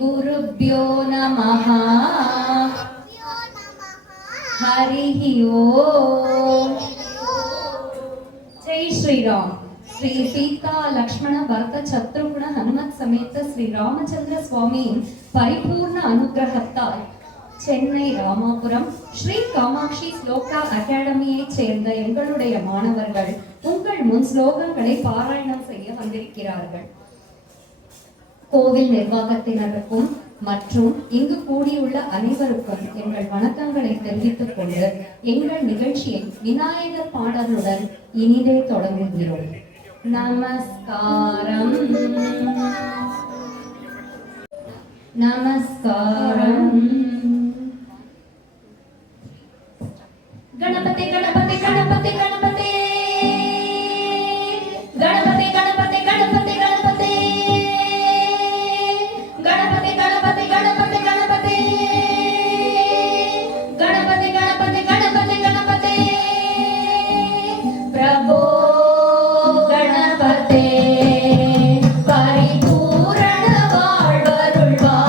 गुरुभ्यो नमः हरिः ओम। जय श्री राम। श्री सीता लक्ष्मण भरत शत्रुघ्न हनुमत समेत श्री रामचंद्र स्वामी परिपूर्ण अनुग्रहத்தால் சென்னை ராமாபுரம் ஸ்ரீ காமாட்சி ஸ்லோகா அகாடமியைச் சேர்ந்த எங்களுடைய மாணவர்கள் உங்கள் முன் ஸ்லோகங்களை பாராயணம் செய்ய வந்திருக்கிறார்கள். கோவில் நிர்வாகத்தினருக்கும் மற்றும் இங்கு கூடியுள்ள அனைவருக்கும் எங்கள் வணக்கங்களை தெரிவித்துக் கொண்டு எங்கள் நிகழ்ச்சியை விநாயகர் பாடலுடன் இனிதே தொடங்குகிறோம். நமஸ்காரம் நமஸ்காரம். गणपति गणपति गणपति गणपति गणपति गणपति गणपति गणपति गणपति गणपति गणपति गणपति गणपति गणपति गणपति गणपति प्रभो गणपते परिपूर्ण வாழ்வருள்வாயே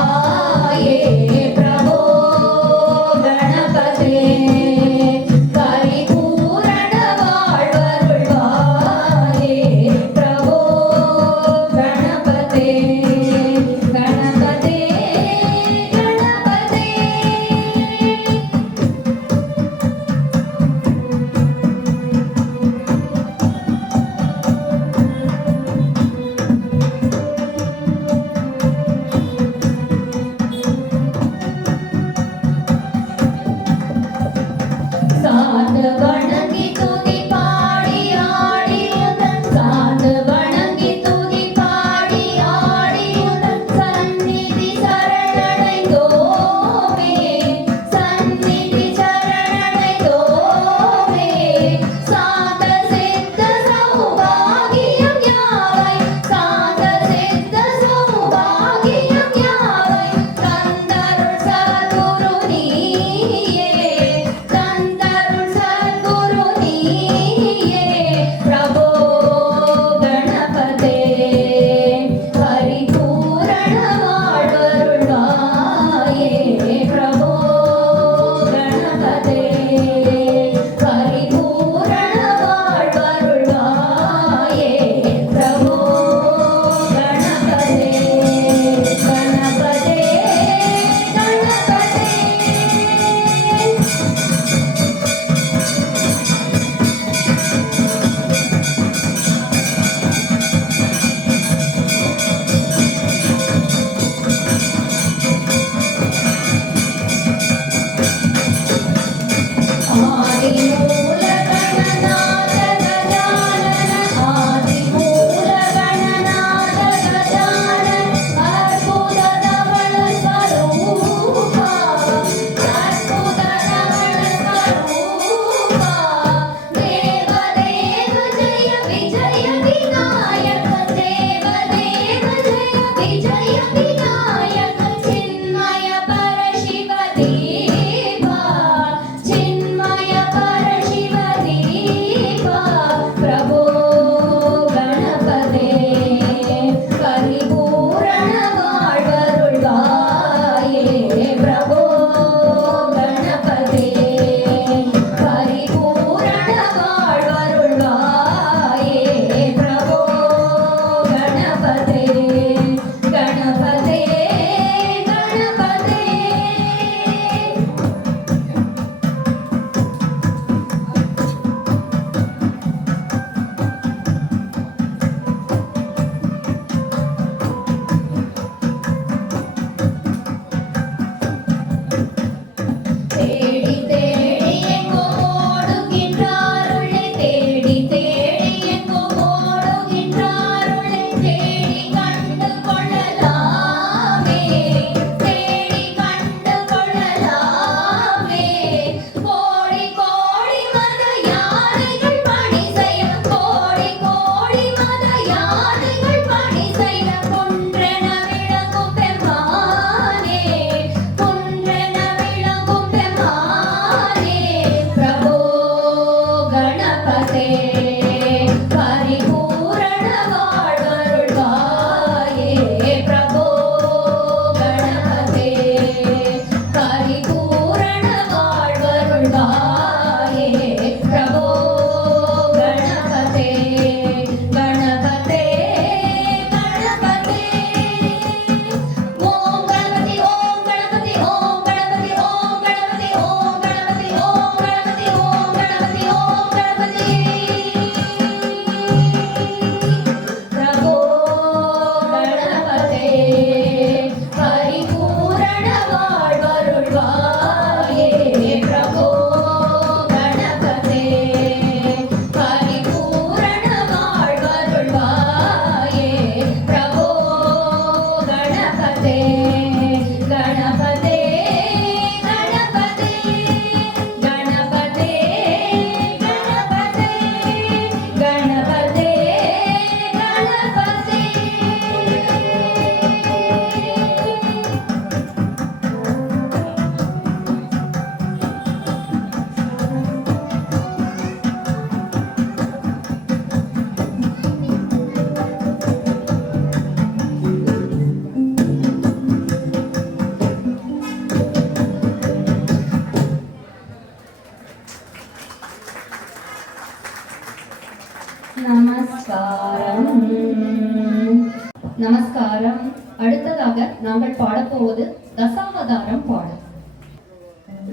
நமஸ்காரம். அடுத்ததாக நாங்கள் பாடப்போவது தசாவதாரம் பாடல்.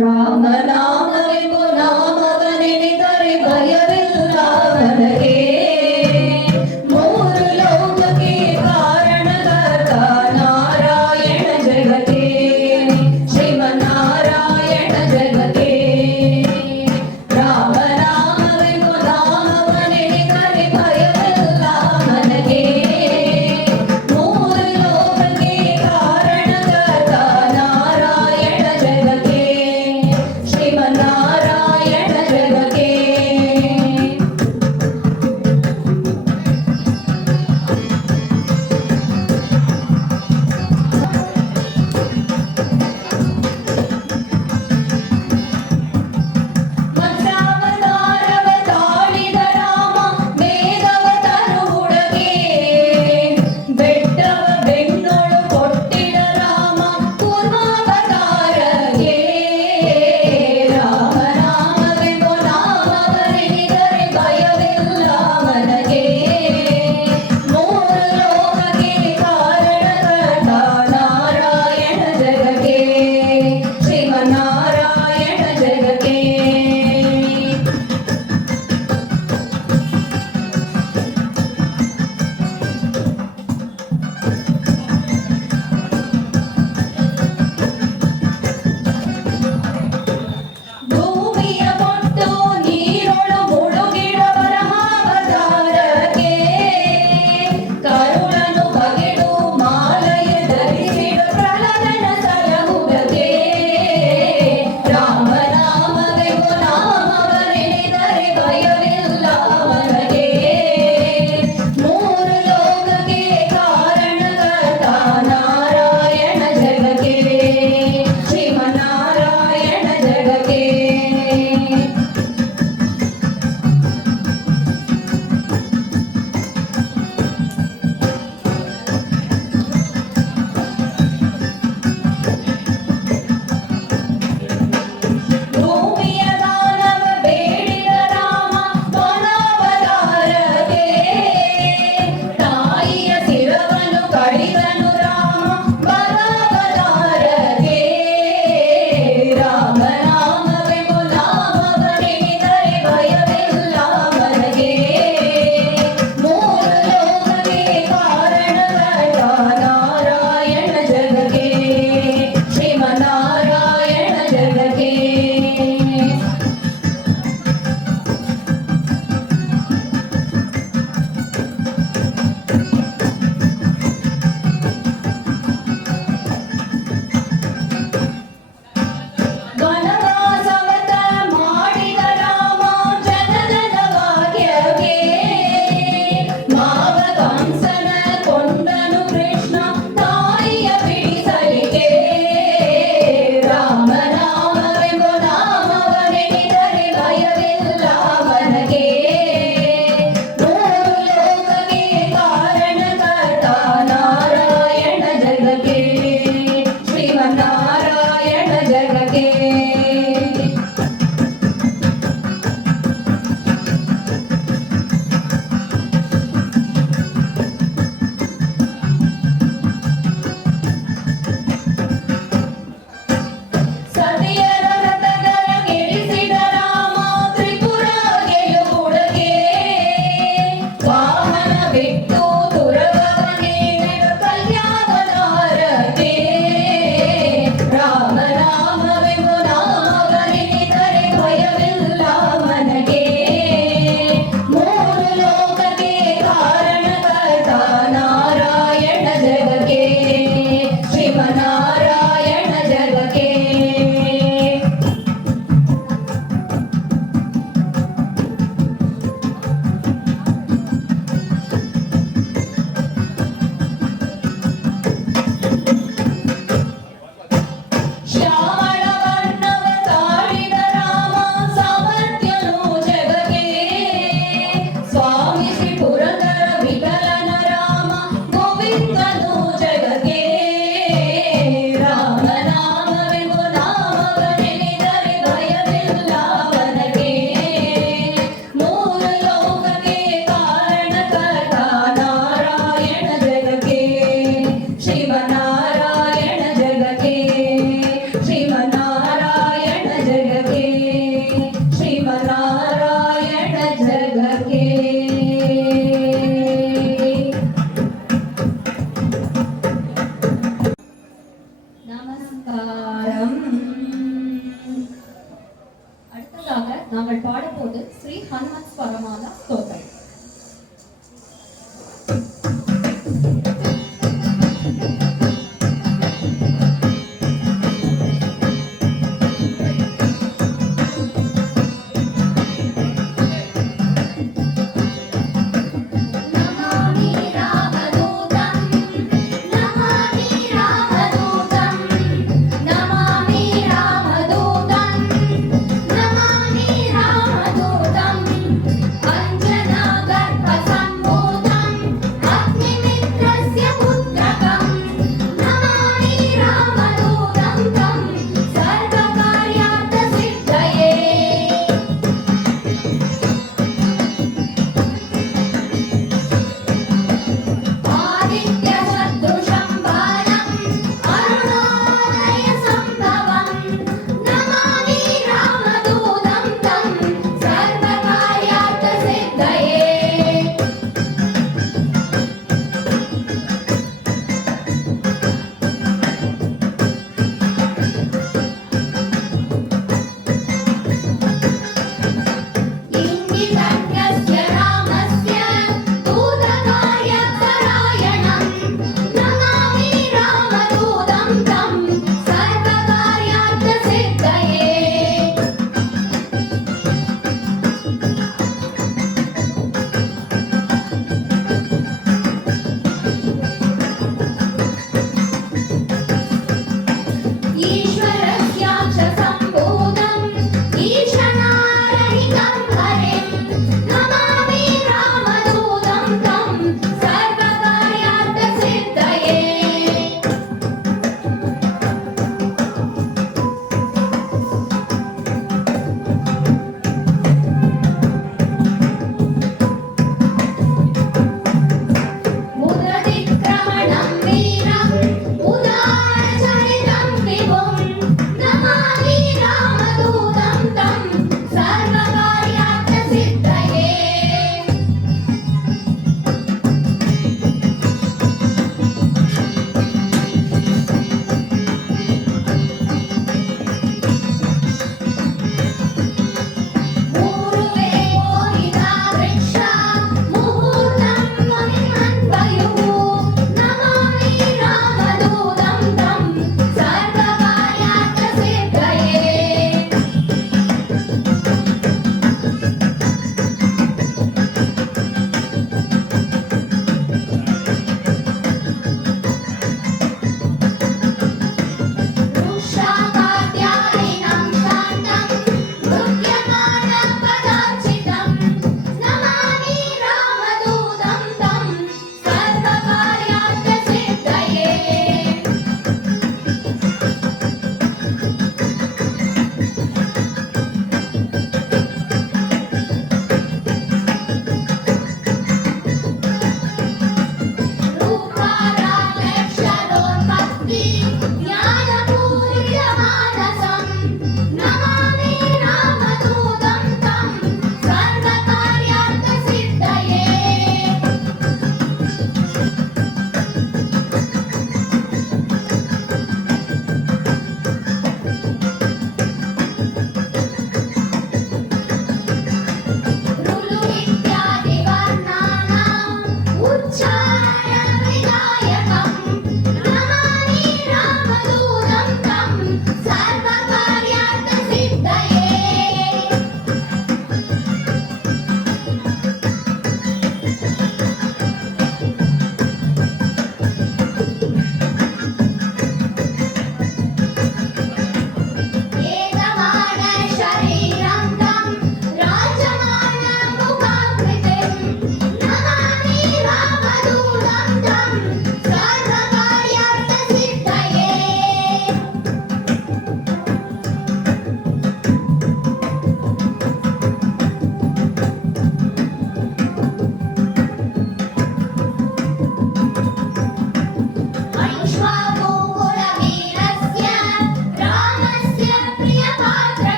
ರಾಮನಾಮವೆಂಬು ನಾಮವನೆನಿದರೆ ಭಯವಿಲ್ಲ ಅವನಿಗೆ. ಮೂರು ಲೋಕಕ್ಕೆ ಕಾರಣಕರ್ತ ನಾರಾಯಣ ಜಗಕ್ಕೆ, ಶ್ರೀಮನ್ನಾರಾಯಣ ಜಗಕ್ಕೆ. ರಾಮನಾಮವೆಂಬು ನಾಮವನೆನಿದರೆ ಭಯವಿಲ್ಲ ಅವನಿಗೆ. ಮೂರು ಲೋಕಕ್ಕೆ ಕಾರಣಕರ್ತ ನಾರಾಯಣ ಜಗಕ್ಕೆ, ಶ್ರೀಮನ್ನಾರಾಯಣ ಜಗಕ್ಕೆ.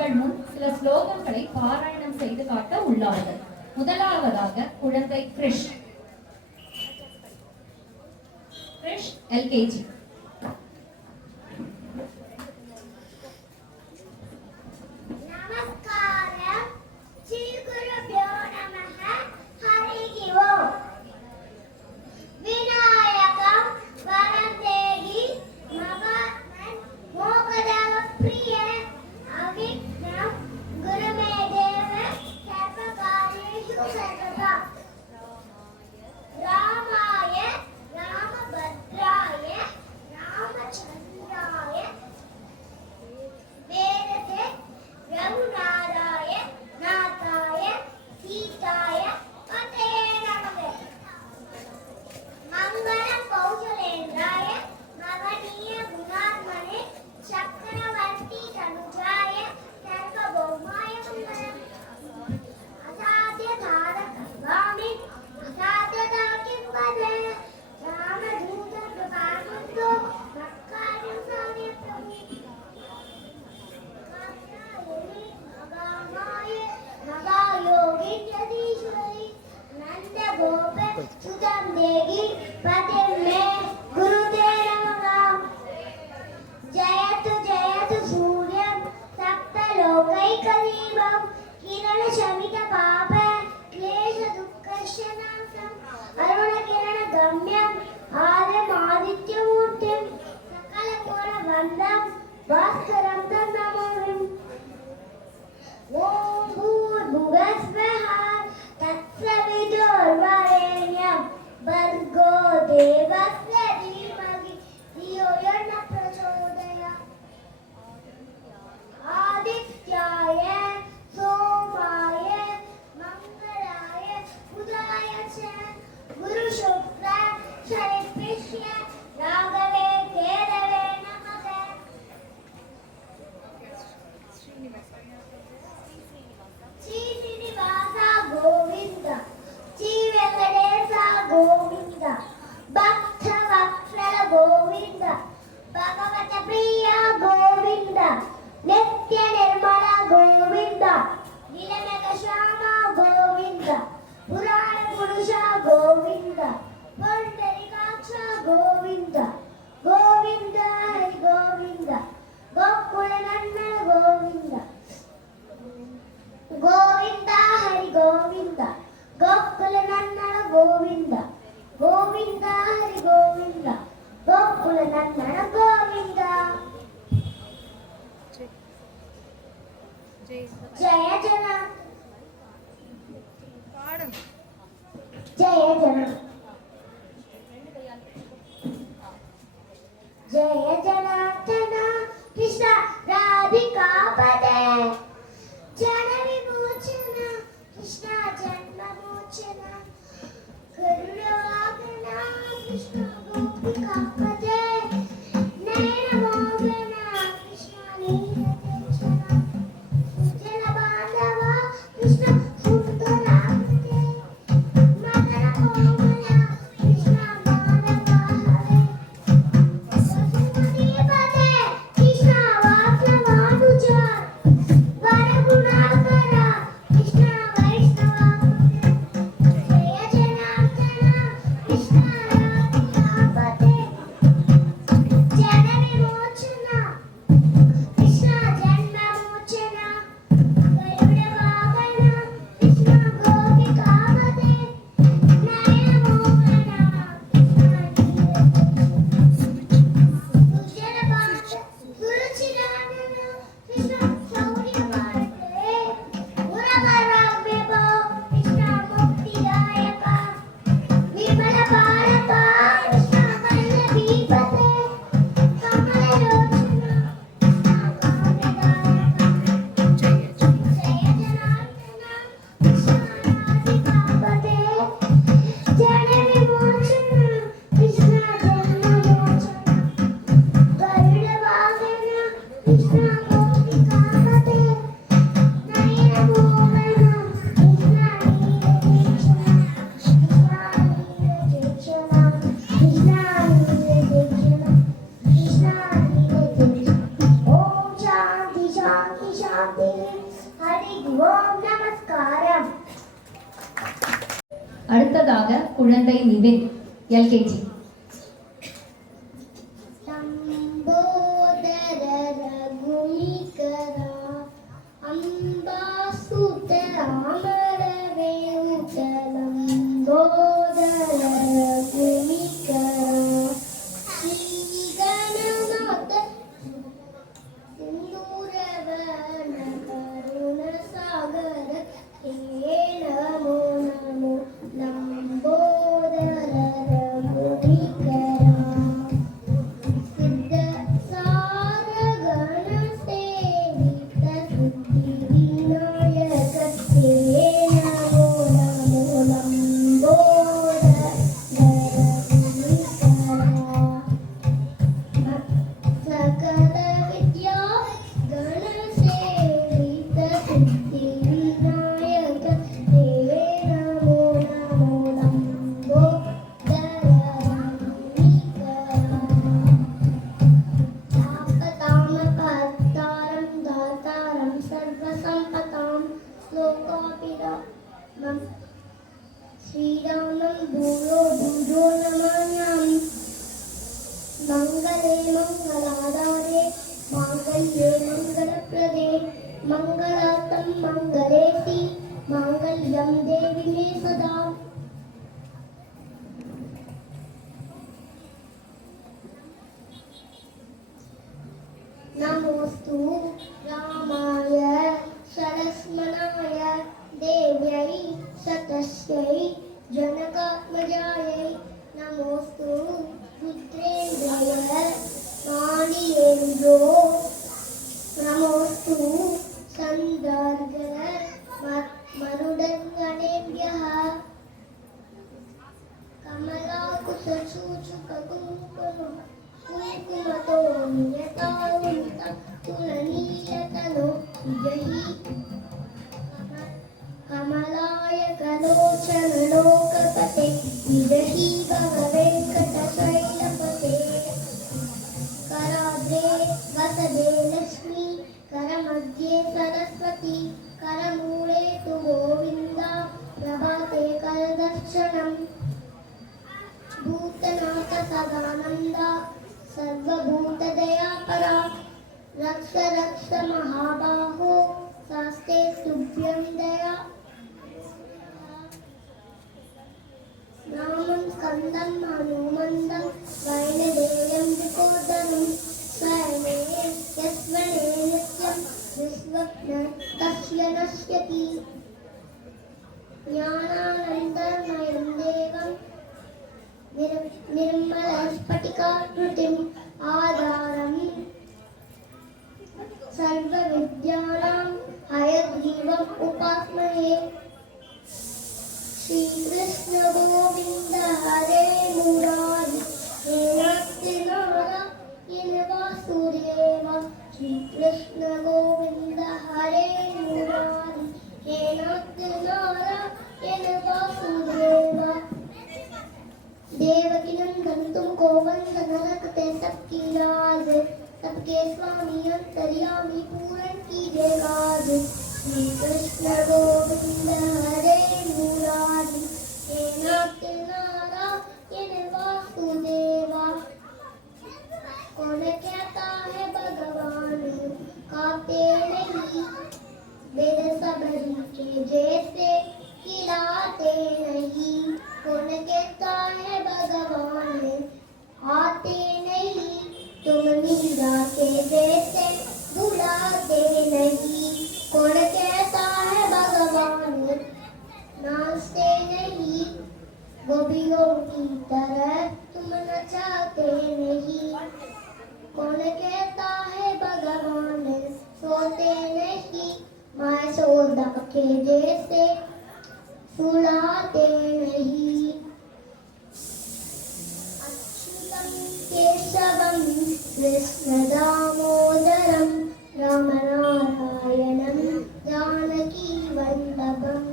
உங்கள் முன் சில ஸ்லோகங்களை பாராயணம் செய்து காட்ட உள்ளார்கள். முதலாவதாக குழந்தை கிருஷ் LKG. நமஸ்காரம். ஸ்ரீ குருப்யோ நமஹ. ஹரிஹி ஓம். விநாயகம் வரம் தேகி மகாத்மன் மோகதவ பிரிய அவிக்னம் குருமே தேவ சர்வகாரியேஷு சர்வதா. ராமாய ராமபத்ராய ராமச்சந்திராய வேதசே ரகுநாதாய நாதாய சீதாய பதே நமக. மங்களம் கௌசலேந்திராய மகனீய குணாத்மனே சக்கரவர்த்தி தனுஜாய சர்வபௌமாய மங்களம். அசாத்திய தாரக காமி அசாத்திய தாக்கிம் வதே ராமதூத பிரபாமுந்தோ மக்காரியம் சாமிய பிரபு. महायोगीश्वरी नंद गोप सुदम देगी पति में गुरुदेव नमः. जयतु सूर्यं सप्तलोकैकदीपं किरण शमित पाप क्लेश दुःखशनाशं अरुण किरण गम्यं आदित्यमूर्तिं सकल कोण वन्दं भास्करं तं नमामि. ओम भूर्भुवस्वः तत्सवितुर्वरेण्यं भर्गो देवस्य धीमहि धियो यो न प्रचोदयात्. आदित्याय सोमाय मंगलाय बुधाय च गुरुशुक्र शनिभ्यश्च राघवे केतवे नमः. श्री श्रीनिवास गोविंद श्री वेंकटेश गोविंद भक्त वत्सल गोविंद भगवत प्रिय गोविंद नित्य निर्मल गोविंद नीलमेघ श्याम गोविंद पुराण पुरुष गोविंद पुंडरीकाक्ष गोविंद गोविंद हरि गोविंद गोकुल नंदन गोविंद गोविंद हरि गोविंद गोकुल नंदन गोविंद गोविंद हरि गोविंद गोकुल नंदन गोविंद. जय जना जय जना जय जनार्दन कृष्ण राधिका पदे जन विमोचन कृष्ण जन्ममोचन करुणावाहन कृष्ण गोपिका पदे नयन मोहन कृष्ण नीलकेशन सुजन बांधव कृष्ण सुंदरा पदे मदन कोमल कृष्ण मानव हरे वसुमती அடுத்ததாக குழந்தை நிவின் எல்கேஜி. लंबोदर रघुनिकरा अंबासुत अमर वेंकट लंबोदर रघुनिकरा श्री गणनाथ सिंदूरवन करुण सागर हे नमो नमो लंबोदर रघुनिकरा सिद्ध सार गण सेवित सिद्धि विनायक हे नमो नमो लंबोदर रघुनिकरा सकल विद्या गण सेवित सिद्धि विनायक हे नमो नमो लंबोदर रघुनिकरा आपतामपहर्तारं दातारं सर्वसम्पदां लोकाभिरामं श्रीरामं भूयो भूयो नमाम्यहम् मङ्गले मङ्गलाधारे माङ्गल्ये मङ्गलप्रदे मङ्गलार्थं मङ्गलेति माङ्गल्यं देवि मे सदा नमोस्तु रामाय सरस्वनाय देव्यै सतस्यै जनकात्मजायै नमोस्तु रुद्रेन्द्राय माणियेन्द्रो नमोस्तु सन्दर्ग मरुदगणेभ्यः कुङ्कुमतो नियतावन्तं तुलनीयतनो विजयी कमलाय कलोचन लोकपते विजयी भव वेङ्कटशैलपते कराग्रे वसदे लक्ष्मी करमध्ये सरस्वती करमूले तु गोविन्दा प्रभाते करदर्शनम् भूतनाथ सदानन्दा सर्वभूतदयापरा रक्ष रक्ष महाबाहो शास्ते तुभ्यं दया रामं स्कन्दं हनुमन्दं वैनदेयं विकोदनं स्वयमे यस्वने नित्यं विश्वज्ञ तस्य नश्यति ज्ञानानन्दमयं देवं निर्मलस्फटिकाकृतिम् आधारम् सर्वविद्यानां हयग्रीवम् उपास्महे श्रीकृष्ण गोविन्द हरे मुरारी हे नारायण वासुदेव श्रीकृष्ण गोविन्द हरे मुरारी हे नारायण वासुदेव देवकी नंदन तुमको वंदन रखते सबकी लाज सबके स्वामी अंतर्यामी पूर्ण कीजिए काज श्री कृष्ण गोविंद हरे मुरारी हे नाथ नारायण वासुदेवा कौन कहता है भगवान काते नहीं वेद सबरी के जैसे खिलाते नहीं कौन कहता है भगवान आते नहीं तुम मीरा के जैसे बुलाते नहीं कौन कहता है भगवान नाचते नहीं गोपियों की तरह तुम नचाते नहीं कौन कहता है भगवान सोते नहीं मैं सोदा के जैसे सुलाते नहीं अच्युतं केशवं कृष्ण दामोदरं रामनारायणं जानकी वल्लभम्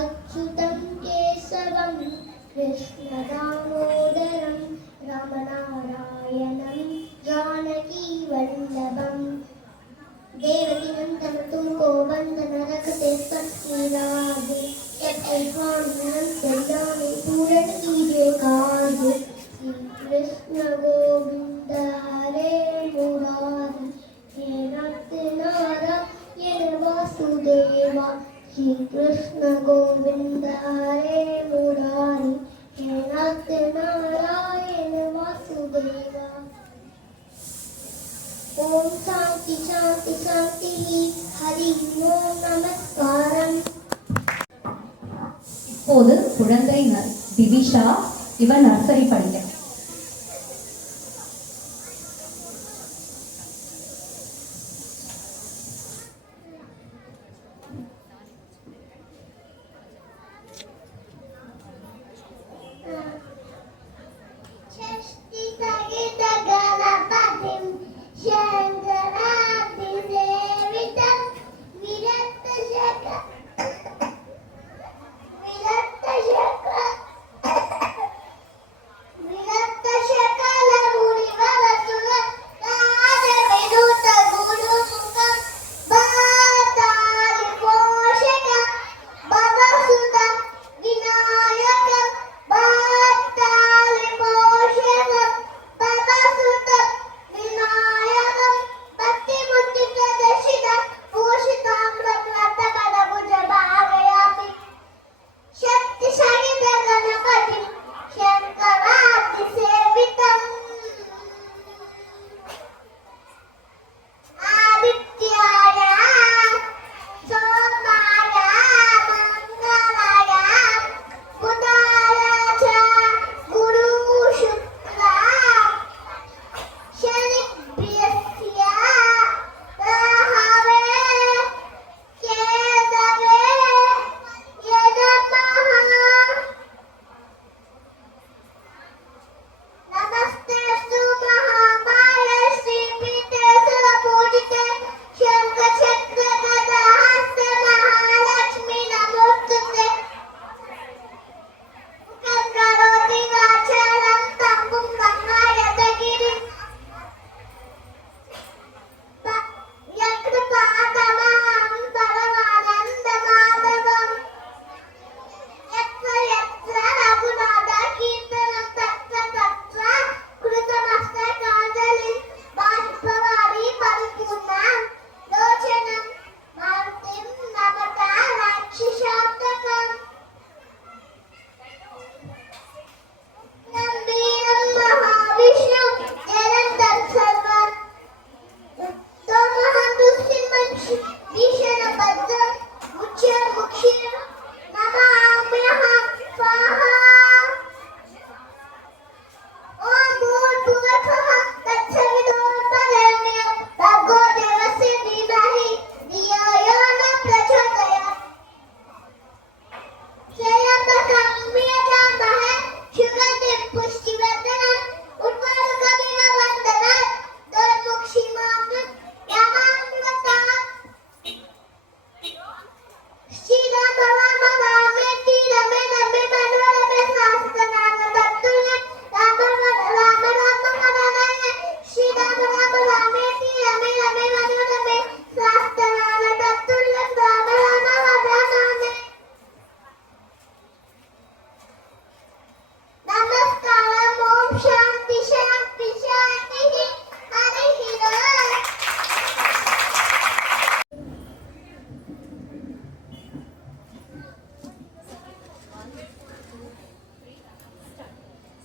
अच्युतं केशवं कृष्ण दामोदरं रामनारायणं जानकी वल्लभम् देवकी नंदन तुमको वंदन रखते सबकी लाज स्वामी श्री कृष्ण गोविंद हरे मुरारी हे नाथ नारायण वासुदेवा। ओम शांति शांति शांति हरि ओम நமஸ்காரம்। இப்போது குழந்தை திவிஷா இவன் நர்சரி படிக்க. षष्ठी सहित गणपतिं शङ्करादिसेवितं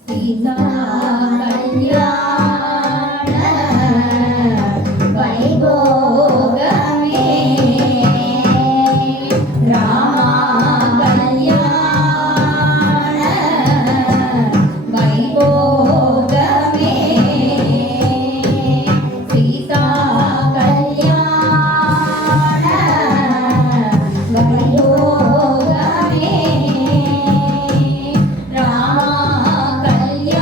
सीता कल्याण वैभोगमे राम कल्याण वैभोगमे सीता कल्याण वैभोगमे राम कल्याण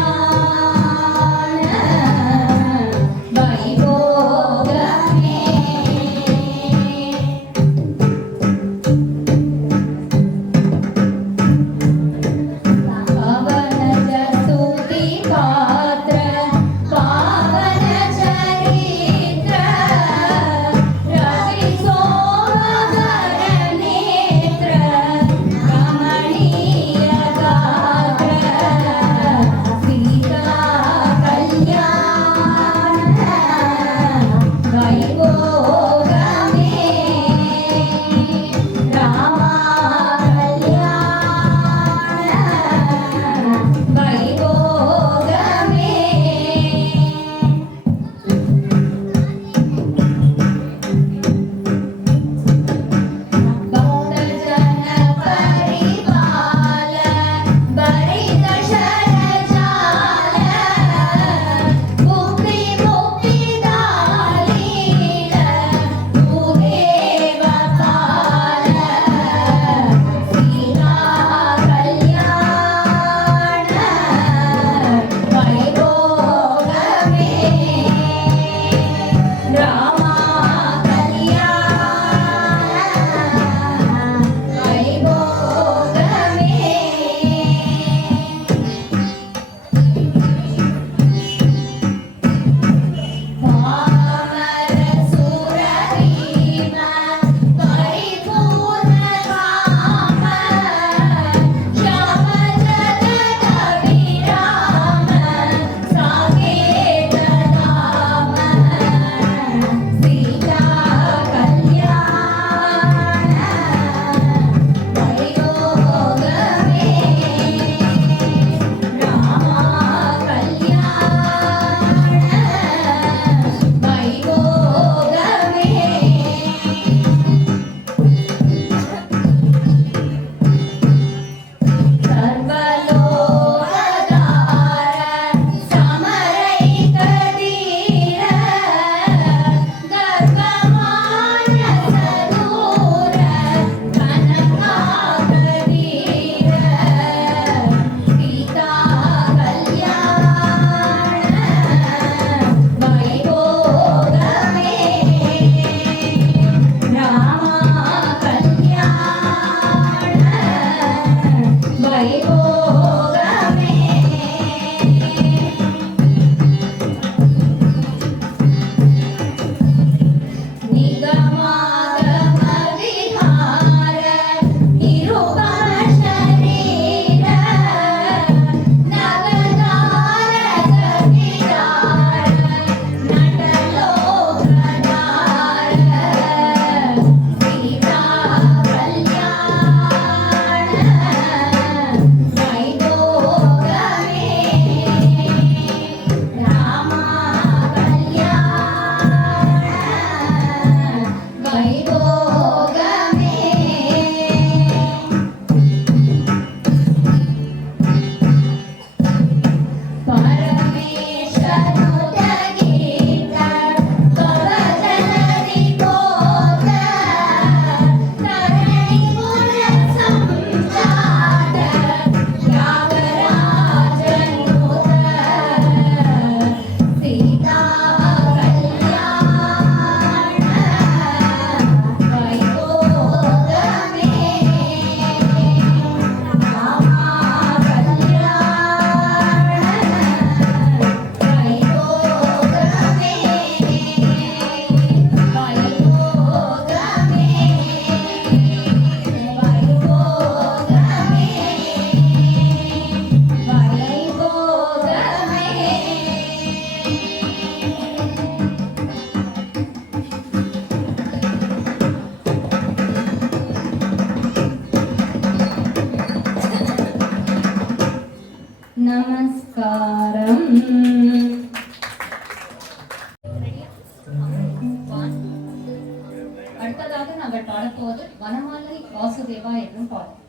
வாசுதேவா என்னும் பாடல்.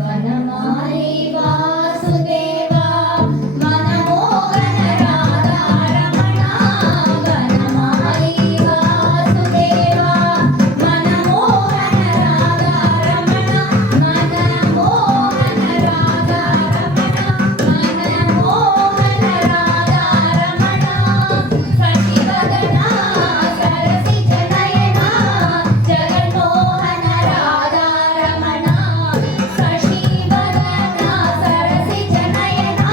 வனமாலி வாசுதேவா மனமோகன ராதா ரமணா வனமாலி வாசுதேவா மனமோகன ராதா ரமணா மனமோகன ராதா ரமணா மனமோகன ராதா ரமணா சசிவதனா சரசிஜ நயனா ஜகன்மோகன ராதா ரமணா சசிவதனா சரசிஜ நயனா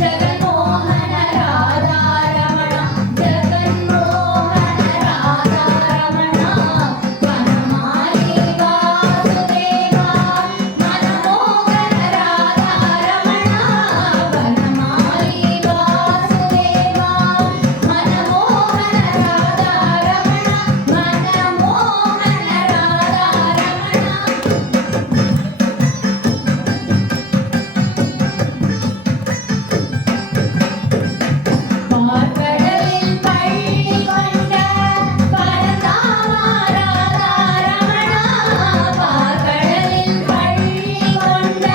ஜகன்மோகன ராதா ரமணா ஜகன்மோகன ராதா ரமணா வனமாலி வாசுதேவா மனமோகன ராதா ரமணா வனமாலி வாசுதேவா மனமோகன ராதா ரமணா மனமோகன ராதா ரமணா பார்க்கடலில் பள்ளி கொண்ட பரந்தாமா ராதா ரமணா பார்க்கடலில் பள்ளி கொண்ட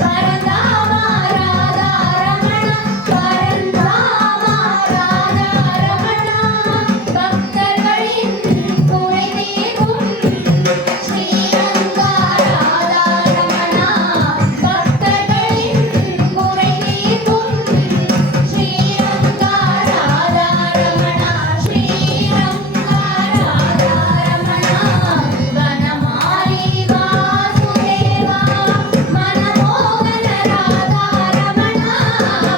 பரந்தாமா ராதா ரமணா பரந்தாமா ராதா ரமணா பக்தர்களின் குறை தீர்க்கும் ஸ்ரீரங்கா ராதா ரமணா பக்தர்களின் குறை தீர்க்கும் ஸ்ரீரங்கா ராதா ரமணா ஸ்ரீரங்கா ராதா ரமணா வனமாலி வாசுதேவா மனமோகன ராதா ரமணா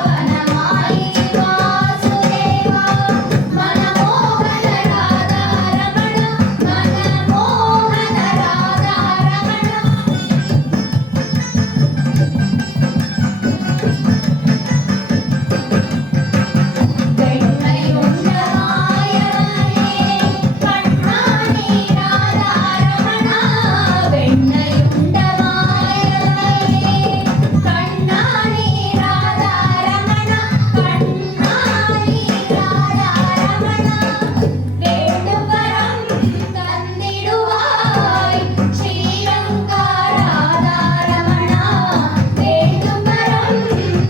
வனமாலி வாசுதேவா மனமோகன ராதா ரமணா மனமோகன ராதா ரமணா வெண்ணையுண்ட மாயவனே கண்ணானே ராதா ரமணா வெண்ணையுண்ட மாயவனே கண்ணானே ராதா ரமணா கண்ணானே ராதா ரமணா வேண்டும் வரம் தந்திடுவாய் ஸ்ரீரங்கா ராதா ரமணா வேண்டும் வரம்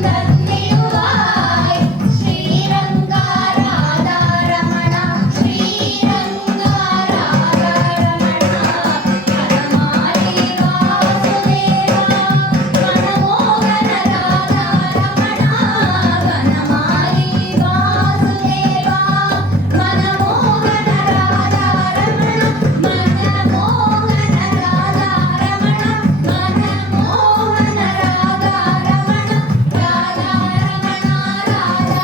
தந்திடுவாய் ஸ்ரீரங்கா ராதா ரமணா ஸ்ரீரங்கா ராதா ரமணா வனமாலி வாசுதேவா மனமோகன ராதா ரமணா வனமாலி வாசுதேவா மனமோகன ராதா ரமணா மனமோகன ராதா ரமணா மனமோகன ராதா ரமணா ராதா ரமணா ராதா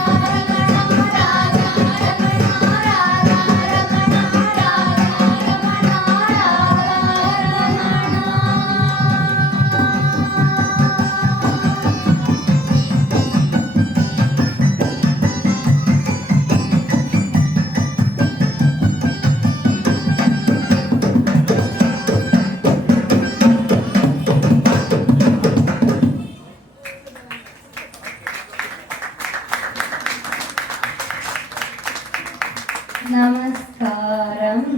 நமஸ்காரம்.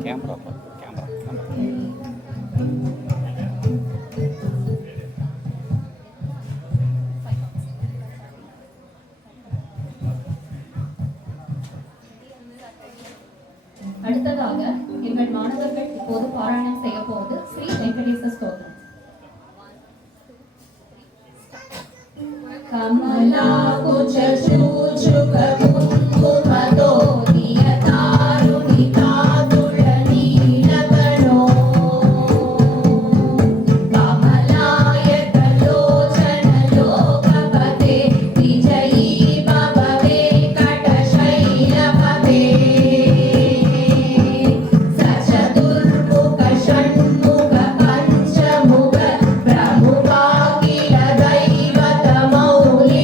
கேமரா பார்த்து கேமரா அடுத்ததாக எங்கள் மாணவர்கள் இப்போது பாராயணம் செய்ய போவது ஸ்ரீ வெங்கடேச ஸ்தோத்திரம். கமலா குச்ச சூச்சுக குங்குமதோ நியதாருணி தாதுள நீலகணோ கமலாயக லோச்சன லோகபதே விஜயீ பவ வெங்கட ಶೈಲಪದೇ ಸಚತುರ್ಮುಖ ಷಣ್ಮುಖ ಪಂಚಮುಖ ಪ್ರಮುಖಾಖಿಲ ದೈವತ ಮೌಲ್ಯ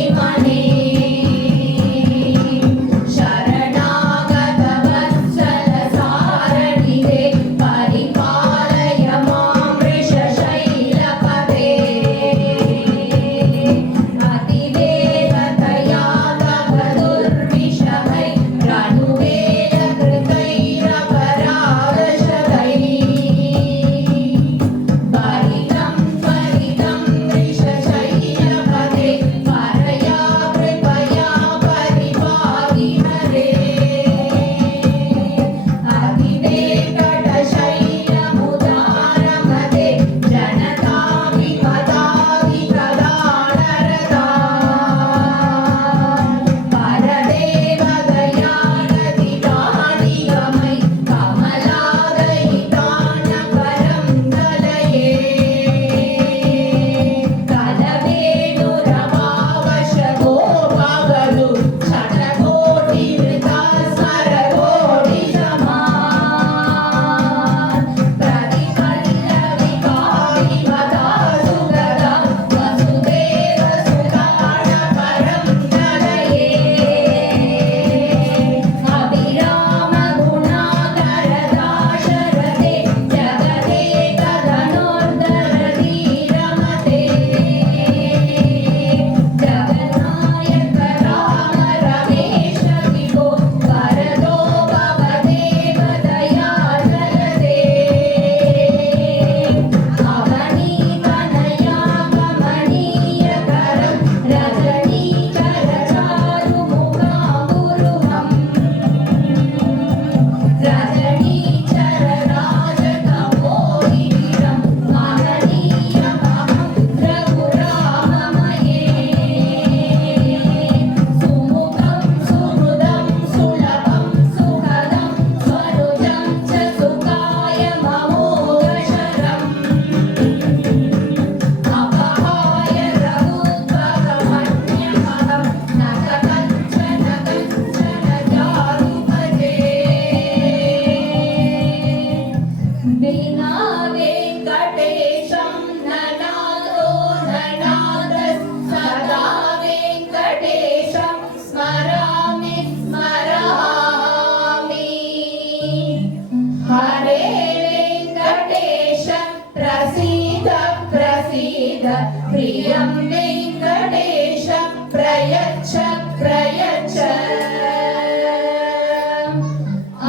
प्रयच्छ प्रयच्छ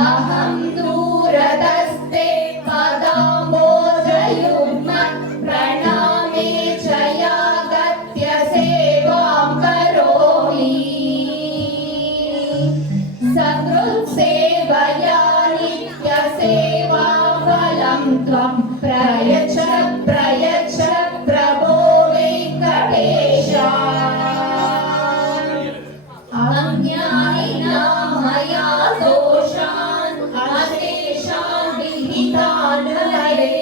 अहं दूरतस्ते पदाम्बोजयुग्म प्रणामे च यागत्य सेवां करोमि सकृत्सेवया नित्यसेवाफलं त्वं प्रयच्छ प्रयच्छ प्रभो वेङ्कटेश अज्ञानिनां मया दोषान् अशेषान् विहितान् हरे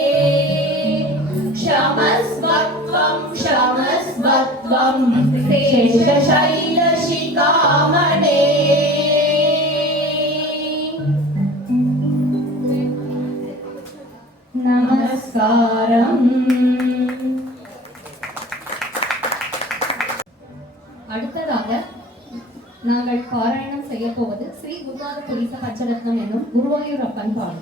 क्षमस्वत्वं क्षमस्वत्वं शेषशैलशिखामणे நமஸ்காரம். அடுத்ததாக நாங்கள் பாராயணம் செய்ய போவது ஸ்ரீ குருவாத புரிச பஞ்சரத்னம் என்னும் குருவாயூர் அப்பன் பாடல்.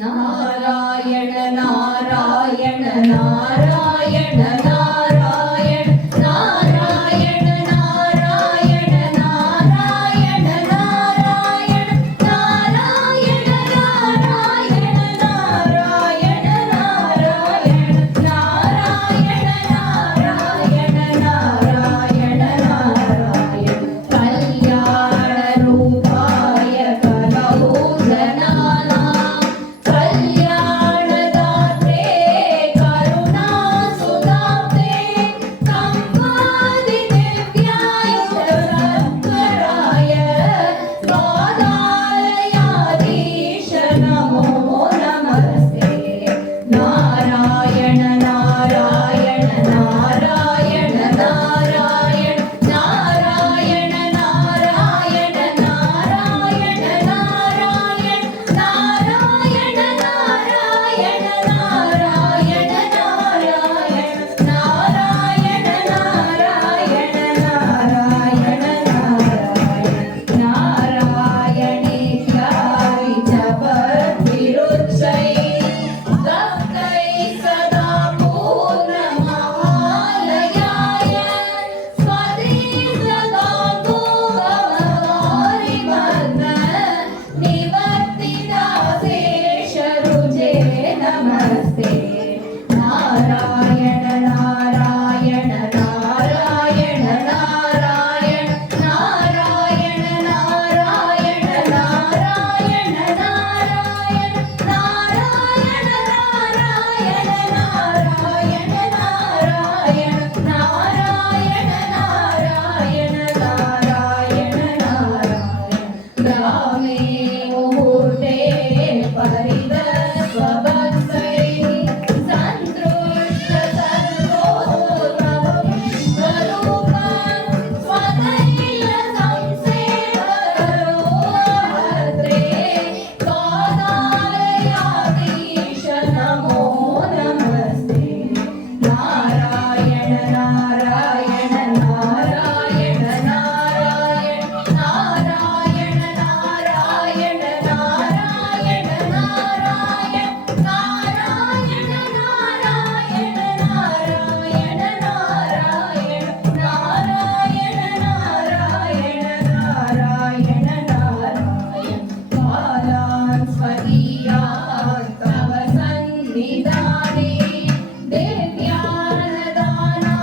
நாராயண நாராயண நாராயண நாராயண நாராயண நாராயண நாராயண நாராயண நாராயண நாராயண நாராயண நாராயண நாராயண நாராயண நாராயண கல்யாண ரூபாய கலௌஜனானா கல்யாணதாத்ரே கருணா சுதாப்தே கம்பாதி திவ்யாயுதரத்வராய ஸ்வாதாலயாதீஷ நமோ நமஸ்தே நாராயண நாராயண நாராயண நாராயண நாராயண நாராயண நாராயண நாராயண நாராயண நாராயண நாராயண நாராயண நாராயண நாராயணேத்யாய் ஜபத்விருச்சை பக்தை சதா பூர்ணமஹாலயாய ஸ்வதீர்ணகாந்தோபவகாரிமர்ம நிவர்த்திதாசேஷருஜே நமஸ்தே நாராயண நாராயண நாராயண நாராயண நாராயண நாராயண நாராயண நாராயண நாராயண நாராயண நாராயண நாராயண நாராயண நாராயண நாராயண ராமே முஹூர்த்தே பரிதஸ்வபக்ஸை சந்த்ருஷ்ட சர்வோர்வம் ஸ்வரூபம் ஸ்வதைல சம்சேவகரோஹத்ரே பாதாலயாதீஷ நமோ நமஸ்தே நாராயண நாராயண நாராயண நாராயண நாராயண நாராயண நாராயண நாராயண நாராயண நாராயண நாராயண நாராயண நாராயண நாராயண நாராயண காலான் ஸ்வதீயான் தவ சந்நிதானே தேவ்யானதானா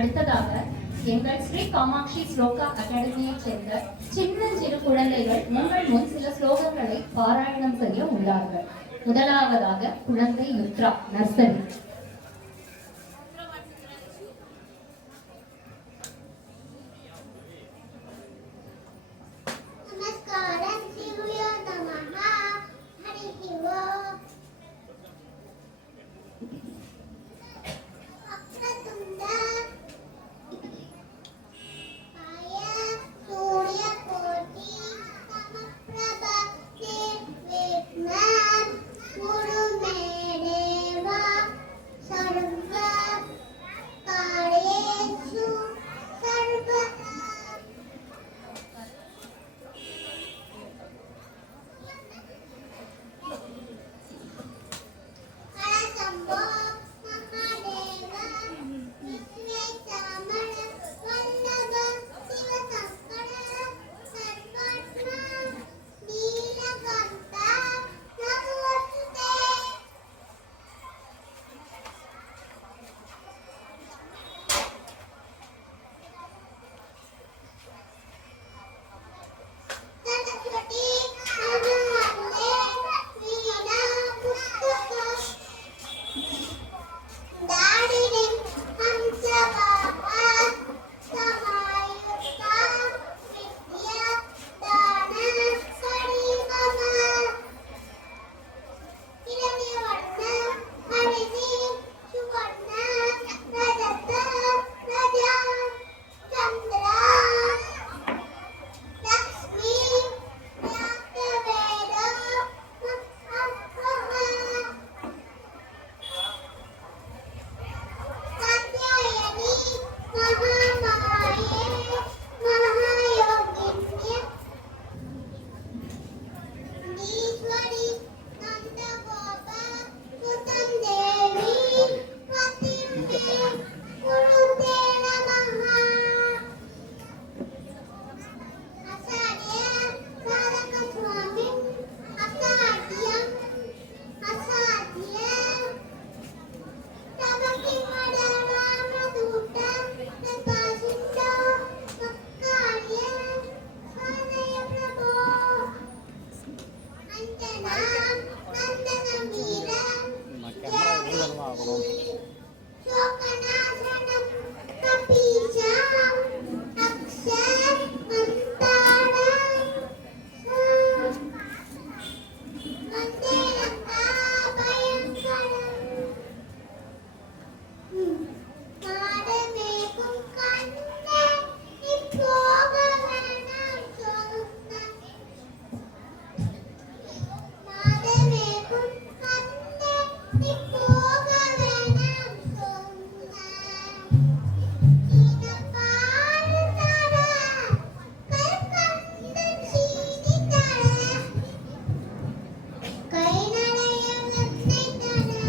அடுத்ததாக எங்கள் ஸ்ரீ காமாட்சி ஸ்லோகா அகாடமியைச் சேர்ந்த சின்னஞ்சிறு குழந்தைகள் உங்கள் முன் சில ஸ்லோகங்களை பாராயணம் செய்ய உள்ளார்கள். முதலாவதாக குழந்தை யுத்ரா, நர்சரி. நமஸ்காரம் சிவயோ நமஹ ஹரிஹி ஓம் வக்ரதுண்ட ஆய சூர்ய கோட்டி சமப்ரப நிர்விக்னம் குரு மே தேவா சர்வ காரியேஷு சர்வதா. ஹரசம்போ மகாதேவ விஸ்வேசாமர வல்லப சிவசங்கர சர்வாத்மா நீலகண்ட நமோஸ்துதே. சரஸ்வதி நமோஸ்துதே வீணா புஸ்தக தாடினிம் ஹம்சபாபா சமாயுக்தா வித்யா தான பரிமம இரண்யவர்ண ஹரிணி சுவர்ண ரஜத ரஜா சந்திரா லக்ஷ்மி யாக்தவேத காத்யாயனி மகாமாயே மகாயோகின்ய ஈஸ்வரி நந்தகோப சுதம் தேவி பதிமே குருதே நமஹ. ஆச்சார்ய சாதக சுவாமி அசாத்தியம் அசாத்திய தமக்கி மடராமதூத ததாசிந்த மக்காரிய சாதய பிரபோ அஞ்சனா நந்தனமீர நான் கேமரா எடுத்துதான் ஆகணும். சோகநாசனம் கபீஜம் அக்ஷர் மந்தாரம் வந்தே லங்கா பயங்கரம் மாடமேகும் கண்ணே இப்போக வேணாம் சொல்லுங்க. மாடமேகும் கண்ணே இப்போக வேணாம் சொல்லுங்க. இனப்பால் தர கல்கண்டு சீனி தர கை நடைய வெத்தை தர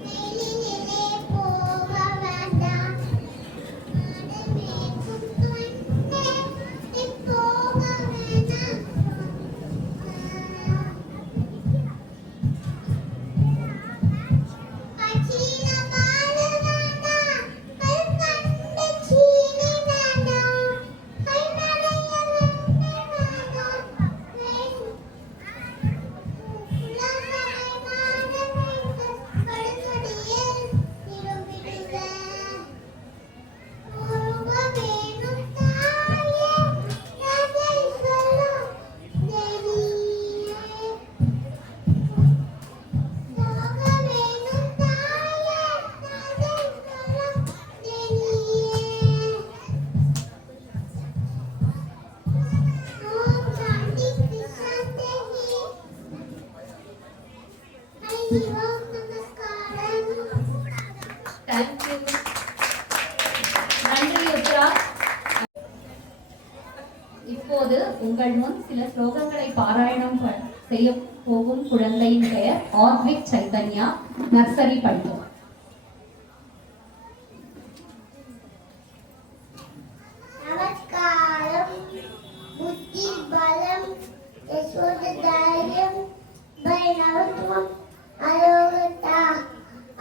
வெளியிலே போக வேண்டாம். மாடமேகும் கண்ணே இப்போக வேணாம் அச்சீன பால வேண்டாம் கல்கண்டு சீனி வேண்டாம் கை நடைய வெத்தை வேண்டாம் Thank you. நன்றி யுத்ரா. இப்போது உங்கள் முன் சில ஸ்லோகங்களை பாராயணம் செய்ய போகும் குழந்தையின் பெயர் ஆத்விக் சைதன்யா, நர்சரி படிக்கும். நமஸ்காரம் புத்தி பலம் யசோததாரியம் பைரவத்வம் அயோகதா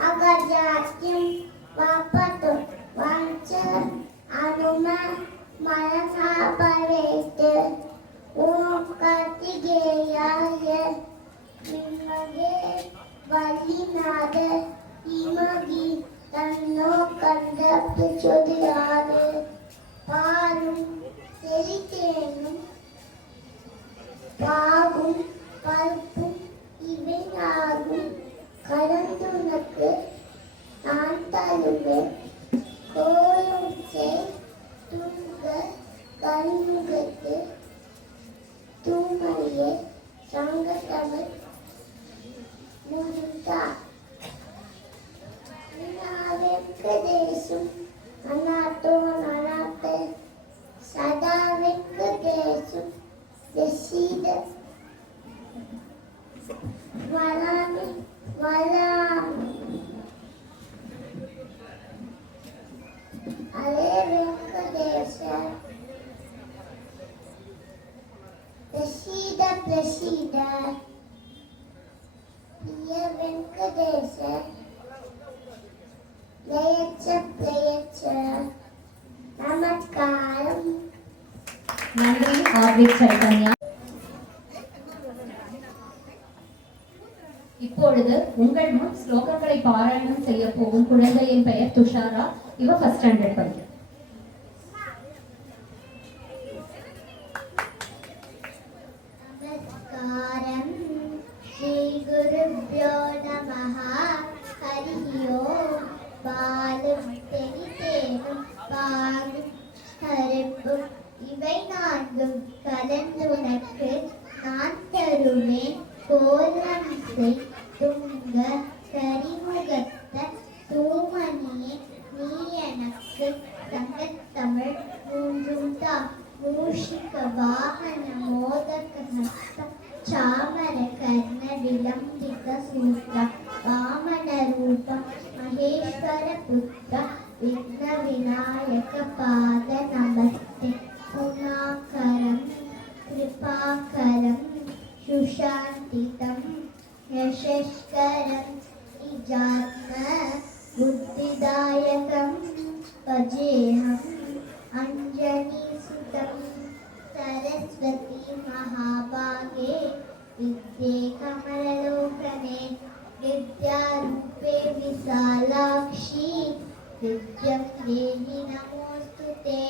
அகஜாத்யம் வாபது வாஞ்ச பார்த்து சொல்லியாரு பாலும் செழித்தேனும் பாகும் பருப்பும் இவை நாகும் கலந்துனக்கு நான் தருவேன் கோயும் துங்க கண்முகத்து தூமணியே சங்கத்தமிழ் முருகா வெங்கடேசும் அநாட்டோ நனாட்ட சதா வெங்கடேசும் தசீத வராமி வராமி அரே வெங்கடேச தசீத பிரசீத பிரிய வெங்கடேச நமஸ்காரம். நன்றி ஆர்விக் சைத்தன்யா. இப்பொழுது உங்கள் முன் ஸ்லோகங்களை பாராயணம் செய்ய போகும் குழந்தையின் பெயர் துஷாரா. இவ ஃபர்ஸ்ட் ஸ்டாண்டர்ட் படிக்கிறார். நமஸ்காரம். ஸ்ரீ குருப்யோ நமஹ. ஹரி ஓம். பாலும் தெளித்தேனும் பாலும் கருப்பும் இவை நான்கும் கலந்துனக்கு நான் தருவேன் கோலமிசை துங்க கரிமுகத்த தூமணியே நீ எனக்கு தங்கத்தமிழ் மூன்றும் தா மூஷிக வாகன மோதக ஹஸ்த சாமர கர்ண விலம்பித சூத்ர வாமன ரூபம் மகேஸ்வர புத்திர விக்ன விநாயக பாத நமஸ்தே குணாகரம் கிருபாகரம் சுஷாந்திதம் யசஸ்கரம் நிஜாத்ம புத்திதாயகம் பஜேஹம் அஞ்சனி சுதம் सरस्वती महाभागे विद्ये कमललोकने विद्यारूपे विशालाक्षी विद्यं देहि नमोऽस्तुते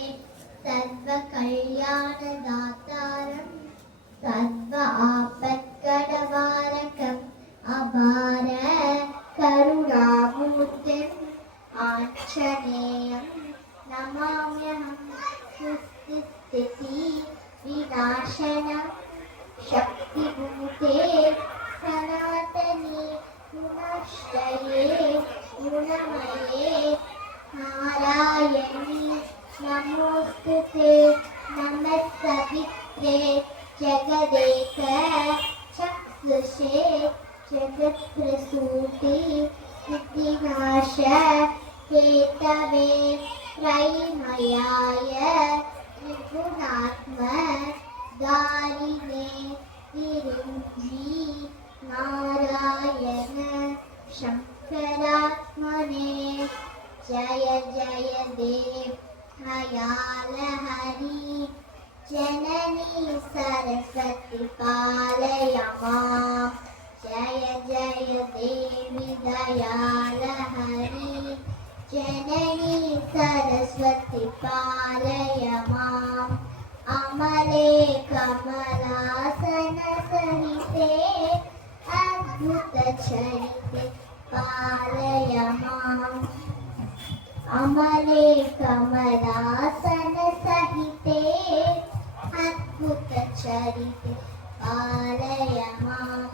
सर्वकल्याणदातारं सर्व आपत्कटवारकम् अपार करुणामूर्तिम् आञ्जनेयं नमाम्यहम् स्थिति विनाशन शक्तिभूते सनातने गुणश्रये गुणमये नारायणी नमोस्तुते नमस्सवित्रे जगदेक चक्षुषे जगत्प्रसूति सिद्धिनाश हेतवे त्रयीमयाय त्रिगुणात्म दारिणे विरिञ्जी नारायण शङ्करात्मने जय जय देव हयाल हरि जननी सरस्वती पालय मां जय जय देवी दयाल हरि जननी सरस्वती पालय माम् अमले कमलासन सहिते अद्भुत चरिते पालय माम् अमले कमलासन सहिते अद्भुत चरिते पालय माम्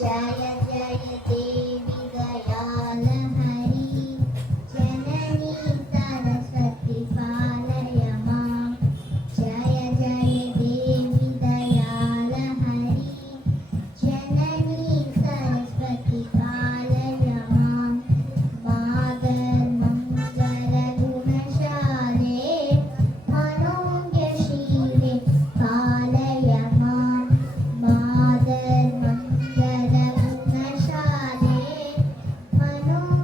जय जय देवी दयाल हरि जननी सरस्वती पालय मां जय जय देवी दयाल हरि जननी सरस्वती पालय मां मादर मंगल गुणशाले मनोज्ञशीले पालय मां मादर मंगल गुणशाले मनोज्ञ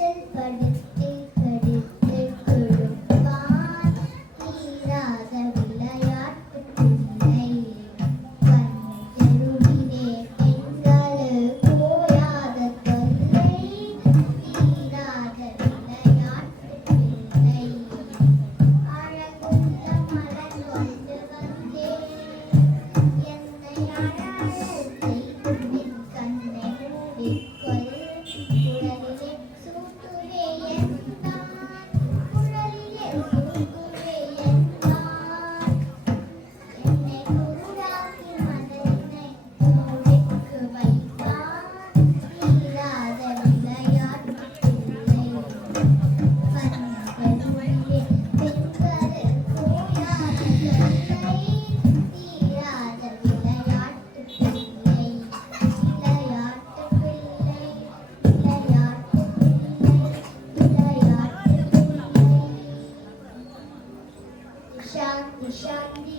கொஞ்சல் படுத்து கடுத்து கொடுப்பான் தீராத விளையாட்டு பிள்ளை பஞ்சருவிலே பெண்களுக்கு ஓயாத தொல்லை தீராத விளையாட்டு பிள்ளை அழகுள்ள மலர் கொண்டு வந்தேன் என்னை அழகு செய்து பின் கண்ணை மூடிக்கொள் குழலிலே சூட்டுவே என்றான் குழலிலே சூட்டுவே என்றான் என்னை குருடாக்கி மனதினை மூடிக்கு வைத்தான் தீராத விளையாட்டு பிள்ளை பஞ்சருவிலே பெண்களுக்கு ஓயாத தொல்லை தீராத விளையாட்டு பிள்ளை விளையாட்டு பிள்ளை விளையாட்டு பிள்ளை சாந்தி சாந்தி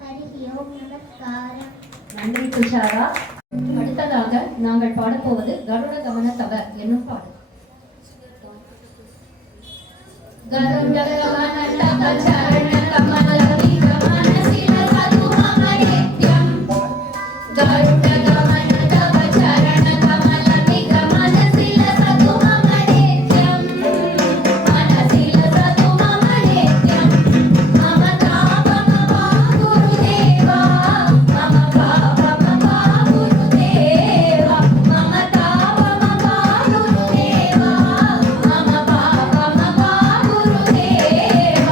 ஹரி ஓம் நமஸ்காரம். நன்றி துஷாரா. அடுத்ததாக நாங்கள் பாடப்போவது கருட கமன தவ என்னும் பாடல். கருட கமன தவ சரண கமல விகமன சில சதுமமரேத்யம். கருட கமன தவ சரண கமல விகமன சில சதுமமரேத்யம். மனசில சதுமமரேத்யம். மம தாபம வா குருதேவா மம பாபம வா குருதேவா மம தாபம வா குருதேவா மம பாபம வா குருதேவா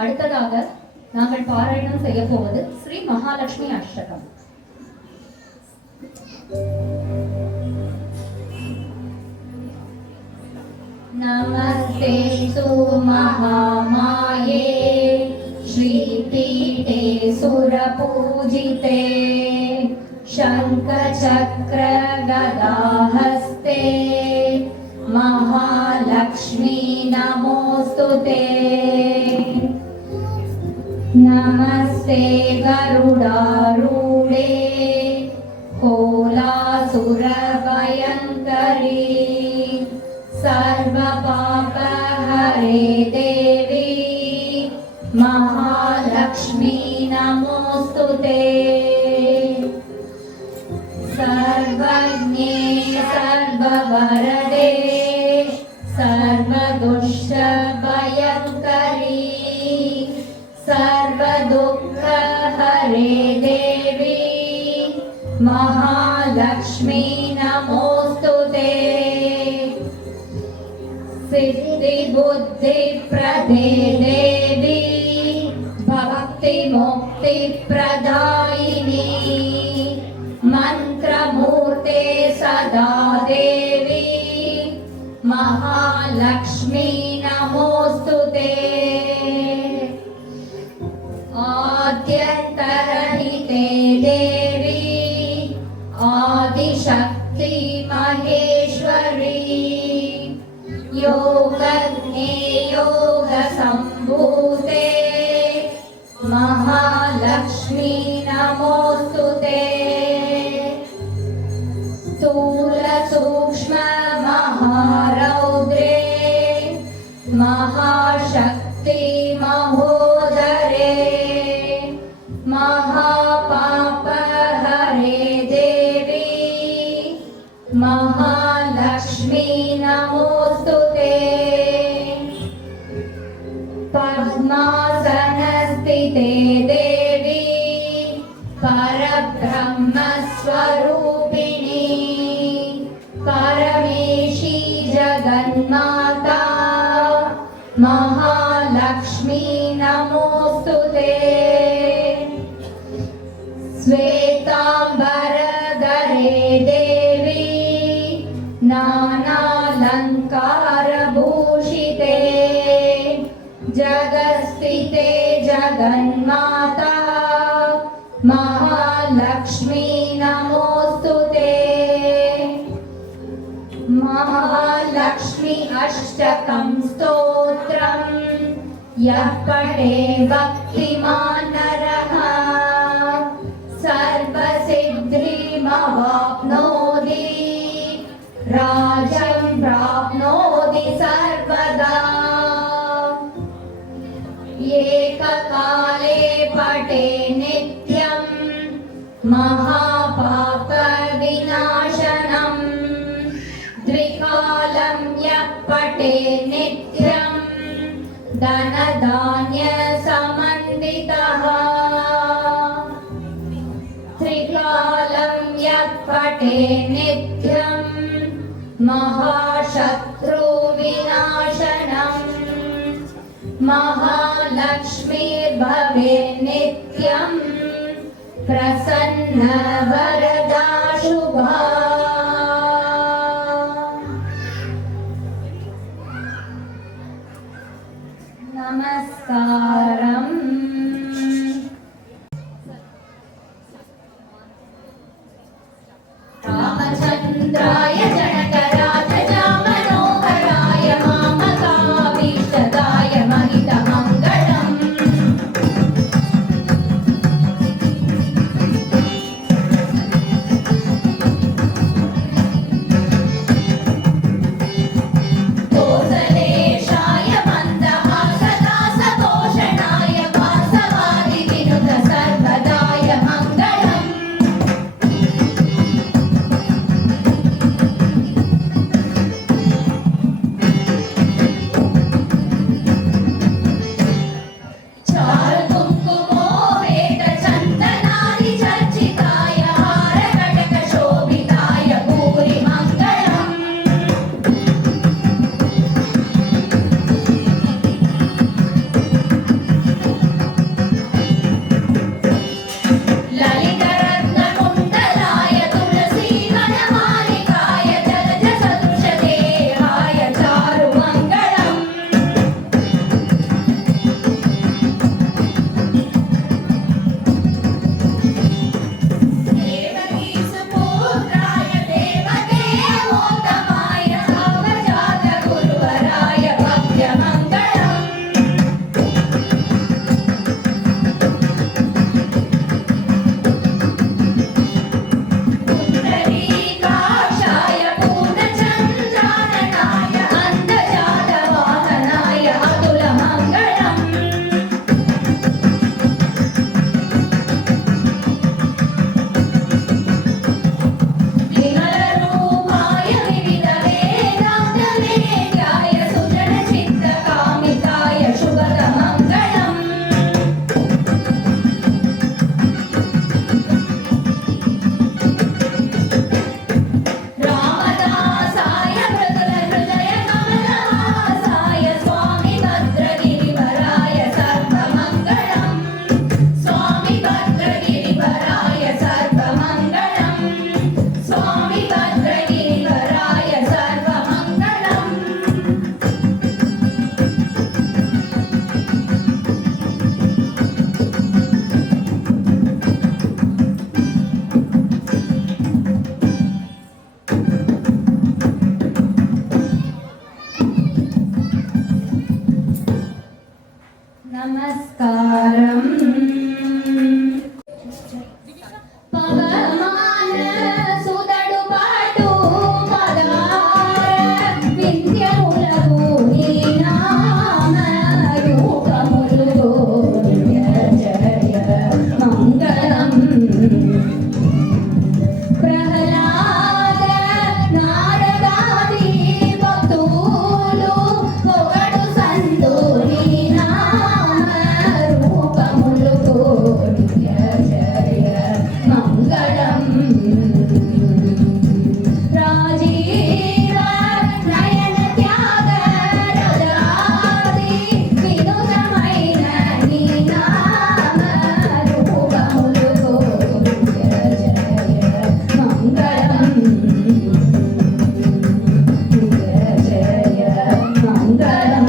அடுத்ததாக நாங்கள் பாராயணம் செய்ய போவது ஸ்ரீ மகாலட்சுமி அஷ்டகம். नमस्ते सु महामाये श्रीपीठे सुरपूजिते शङ्खचक्र गदाहस्ते महालक्ष्मी नमोस्तुते। नमस्ते गरुडारूढे कोलासुरभयङ्करी सर्वपापहरे देवी महालक्ष्मी नमोस्तुते। सर्वज्ञे सर्ववरदे सर्वदुष्टभयङ्करी सर्वदुःखहरे देवी महालक्ष्मी नमोस्तुते। सिद्धिबुद्धिप्रदे देवी भक्तिमुक्तिप्रदायिनी मन्त्रमूर्ते सदा देवी महालक्ष्मी नमोस्तुते। आद्यन्तरहिते देवी आदिशक्ति महेश्वरी योगज्ञे योगसम्भूते महालक्ष्मी नमोस्तुते। स्थूलसूक्ष्म महारौद्रे महाशक्ति महोदरे महापापहरे देवी महालक्ष्मी नमोस्तुते। पद्मासनस्थिते देवी परब्रह्मस्वरूपिणी परमेशी जगन्माता महालक्ष्मी नमोस्तुते। श्वेताम्बरधरे देवी नानालङ्कारभूषिते जगत्स्थिते जगन्माता महालक्ष्मी नमोस्तुते। महालक्ष्मी अष्टकं स्तोत्रम् यः पठे भक्तिमान् नरः सर्वसिद्धिमवाप्नोति राज्यं प्राप्नोति सर्वदा। एककाले पठे नित्यं महापापविनाशनम् द्विकालं यः पठे नित्यं धनधान्यसमन्वितः त्रिकालं यः पठे नित्यं महाशत्रुविनाशनम् महालक्ष्मीर्भवेत् नित्यं प्रसन्नवरदा शुभा। नमस्कारम्। रामचन्द्राय जनकराजमनोहराय मामकाभीष्टदाय महितमङ्गलम्। நமஸ்காரம். பவமான சுதடு பாட்டு பதார வித்யமுலகு நீநாம ரூபமுலகு ஜய மங்களம். ప్రహ్లాద నారదాది భక్తులు పొగడు సంతోని నామ రూపములు నిత్య జయ మంగళం. రాజీవ నయన త్యాగ రదాది వినుతమైన నీ నామ రూపములు నిత్య జయ మంగళం. జయ జయ మంగళం.